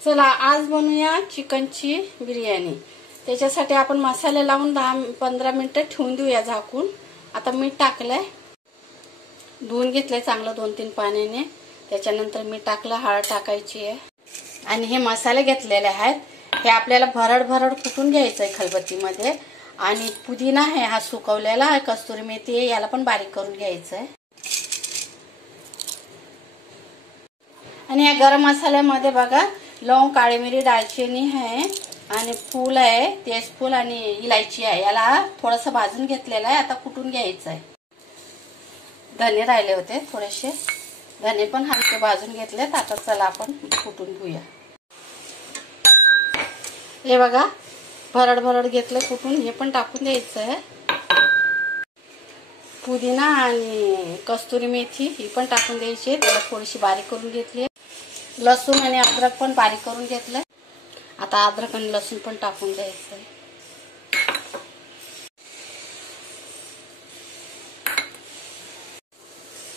चला आज बनवूया चिकनची बिर्याणी। त्याच्यासाठी आपण मसाले लावून 10-15 मिनिटे ठेवून देऊया झाकून। आता मीठ टाकलंय, धुवून घेतलंय चांगलं 2-3 पाण्याने। त्याच्यानंतर मीठ टाकलं, हळद टाकायची आहे आणि हे मसाले घेतलेले आहेत हे आपल्याला भरड भरड कुटून घ्यायचंय खलबत्तीमध्ये। आणि पुदिना आहे हा सुकवलेला आहे, कस्तुरी मेथी आहे याला पण बारीक करून घ्यायचंय। आणि या गरम मसाल्यामध्ये बघा लवंग, काळी मिरी, दालचिनी आहे आणि फूल आहे, तेजफूल आणि इलायची आहे। याला थोडंसं भाजून घेतलेलं आहे, आता कुटून घ्यायचं आहे। धने राहिले होते थोडेसे, धने पण हलके भाजून घेतलेत। आता चला आपण कुटून घेऊया। हे बघा भरड भरड घेतलं कुटून, हे पण टाकून द्यायचं आहे। पुदिना आणि कस्तुरी मेथी ही पण टाकून द्यायची, त्याला थोडीशी बारीक करून घेतली। लसूण आणि अद्रक पण बारीक करून घेतलंय। आता अद्रक आणि लसूण पण टाकून द्यायचं आहे।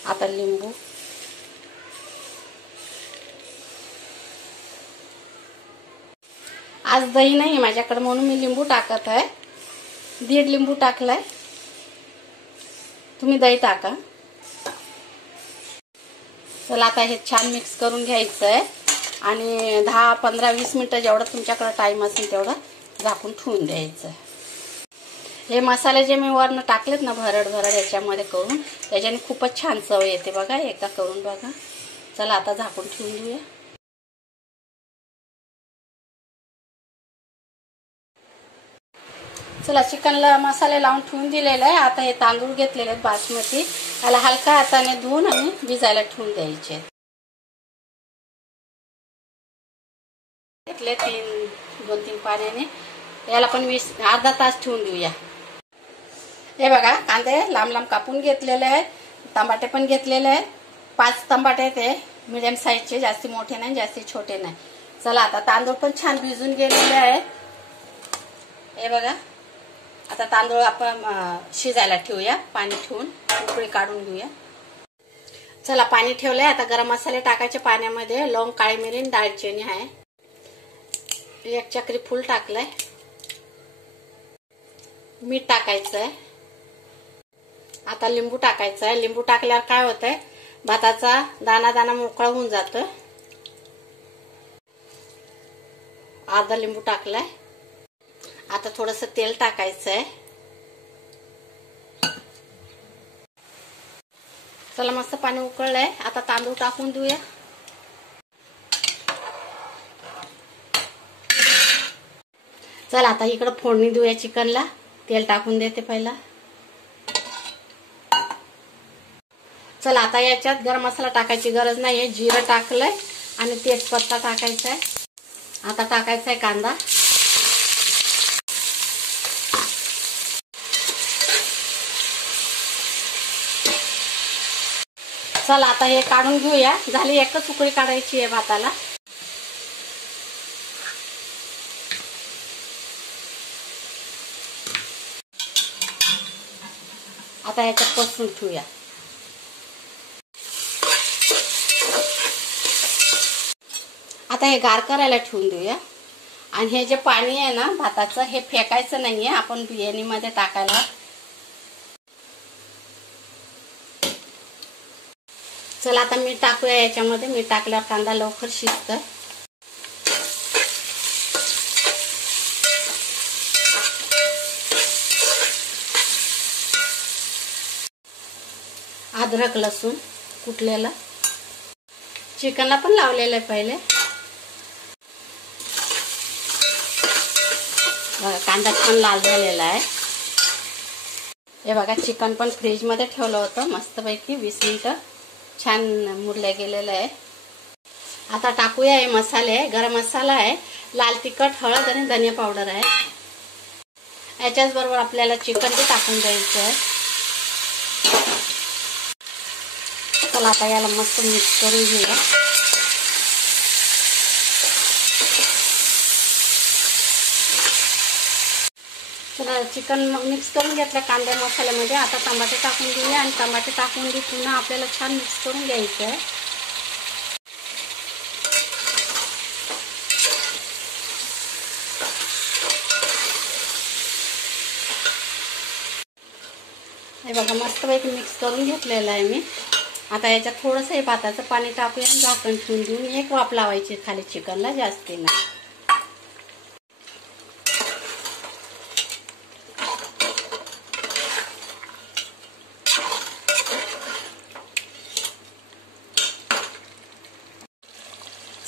आता लिंबू, आज दही नाही माझ्याकडे म्हणून मी लिंबू टाकत आहे, 1.5 लिंबू टाकलाय, तुम्ही दही टाका। चला आता हे छान मिक्स करून घ्यायचं आहे आणि 10-15-20 मिनिटं जेवढा तुमच्याकडे टाइम असेल तेवढा झाकून ठेवून द्यायचं। हे मसाले जे मी वरनं टाकलेत ना भरड भरड याच्यामध्ये करून, त्याच्याने खूपच छान चव येते बघा, एकदा करून बघा। चला आता झाकून ठेवून देऊया। चला चिकनला मसाले लावून ठेवून दिलेले आहे। आता हे तांदूळ घेतलेले आहेत बासमती, याला हलका हाताने धुवून आणि भिजायला ठेवून द्यायचे। घेतले 2-3 पाण्याने, याला पण अर्धा तास ठेवून देऊया। हे बघा कांदे लांब लांब कापून घेतलेले आहेत, टमाटे पण घेतलेले आहेत। 5 टमाटे ते मीडियम साईजचे, जास्ती मोठे नाही जास्ती छोटे नाही। चला आता तांदूळ पण छान भिजून गेलेले आहेत। हे बघा आता तांदूळ आपण शिजायला ठेवूया, पाणी ठेवून उकळी काढून घेऊया। चला पाणी ठेवलंय, आता गरम मसाले टाकायचे पाण्यामध्ये। लवंग, काळी मिरी, दालचिनी आहे, 1 चक्री फूल टाकलंय, मीठ टाकायचं आहे। आता लिंबू टाकायचं आहे। लिंबू टाकल्यावर काय होतंय, भाताचा दाना दाना मोकळा होऊन जातोय। अर्धा लिंबू टाकलाय। आता थोडंसं तेल टाकायचं आहे। चला मस्त पाणी उकळलंय, आता तांदूळ टाकून देऊया। चला आता इकडे फोडणी देऊया चिकनला। तेल टाकून देते पहिला। चला आता याच्यात गरम मसाला टाकायची गरज नाहीये, जिरं टाकलंय आणि तेजपत्ता टाकायचा आहे। आता टाकायचा आहे कांदा, चला आता हे काढून घेऊया। झाली एकच उकळी काढायची आहे भाताला। आता याच्यात पसरून ठेवूया। आता हे गार करायला ठेवून देऊया। आणि हे जे पाणी आहे ना भाताचं, हे फेकायचं नाहीये, आपण बिर्याणीमध्ये टाकायला। चला आता मीठ टाकूया याच्यामध्ये, मीठ टाकल्यावर कांदा लवकर शिजतोय। अद्रक लसूण कुटलेलं, चिकनला पण लावलेलं आहे पहिले। बघा कांदा छान लाल झालेला आहे। हे बघा चिकन पण फ्रीज मध्ये ठेवलं होतं मस्तपैकी 20 मिनिटं, छान मुरले गेलेलं आहे। आता टाकूया हे मसाले, गरम मसाला आहे, लाल तिखट, हळद आणि धनिया पावडर आहे। याच्याच बरोबर आपल्याला चिकन भी टाकून द्यायचं आहे। चला आता याला मस्त मिक्स करून घेऊया। चला चिकन मिक्स करून घेतलं कांदा मसाल्यामध्ये। आता टमाटे टाकून घेऊया आणि टमाटे टाकून घेऊन पुन्हा आपल्याला छान मिक्स करून घ्यायचं आहे। हे बघा मस्तपैकी मिक्स करून घेतलेलं आहे मी। आता याच्यात थोडंसं हे भाताचं पाणी टाकूया आणि झाकण ठेवून देऊन एक वाफ लावायची खाली चिकनला, जास्ती नाही।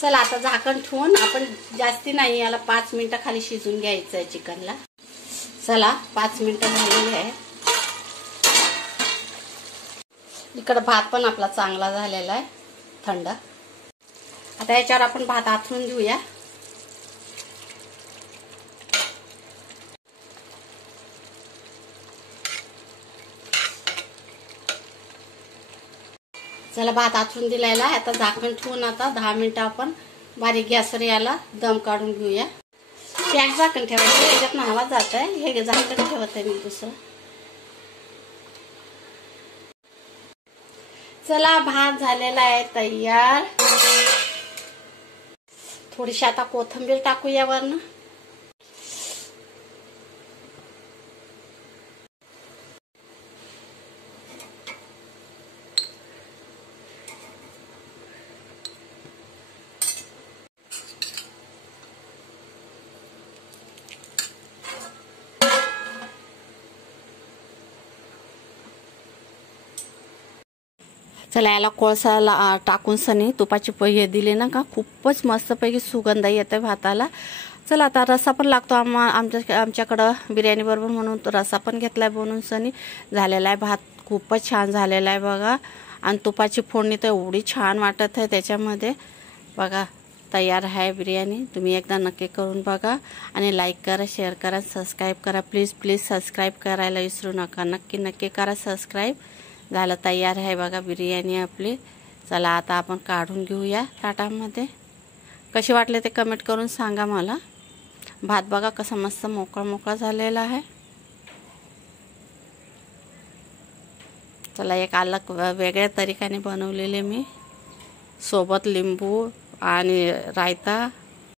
चला आता झाकण ठेवून आपण जास्ती नाही, याला 5 मिनिटं खाली शिजून घ्यायचं आहे चिकनला। चला 5 मिनिटं झालेली आहे। इकडे भात पण आपला चांगला झालेला आहे थंड। आता याच्यावर आपण भात आथरून घेऊया। चला भात आथरून दिलेला आहे। आता झाकण ठेवून आता 10 मिनिटं आपण बारीक गॅसवर याला दम काढून घेऊया। पॅक झाकण ठेवायचं, त्याच्यात हवा जात आहे। हे झाकण ठेवत आहे मी दुसरं। चला भात झालेला आहे तयार। थोडीशी आता कोथिंबीर टाकूया वरनं। चला याला कोळसा टाकून सनी तुपाची पोहे दिले ना का खूपच मस्तपैकी सुगंध येते भाताला। चला आता रस्सा पण लागतो आमच्याकडं बिर्याणी बरोबर, म्हणून तो रस्सा पण घेतलाय बनवून सनी। झालेला आहे भात खूपच छान झालेला आहे बघा, आणि तुपाची फोडणी तर एवढी छान वाटत आहे त्याच्यामध्ये बघा। तयार आहे बिर्याणी, तुम्ही एकदा नक्की करून बघा आणि लाईक करा, शेअर करा, सबस्क्राईब करा। प्लीज सबस्क्राईब करायला विसरू नका, नक्की करा सबस्क्राईब। झालं तयार आहे बघा बिर्याणी आपली। चला आता आपण काढून घेऊया ताटामध्ये। कशी वाटले ते कमेंट करून सांगा मला। भात बघा कसा मस्त मोकळा झालेला आहे। चला एक अलग वेगळ्या तरीकाने बनवलेले मी, सोबत लिंबू आणि रायता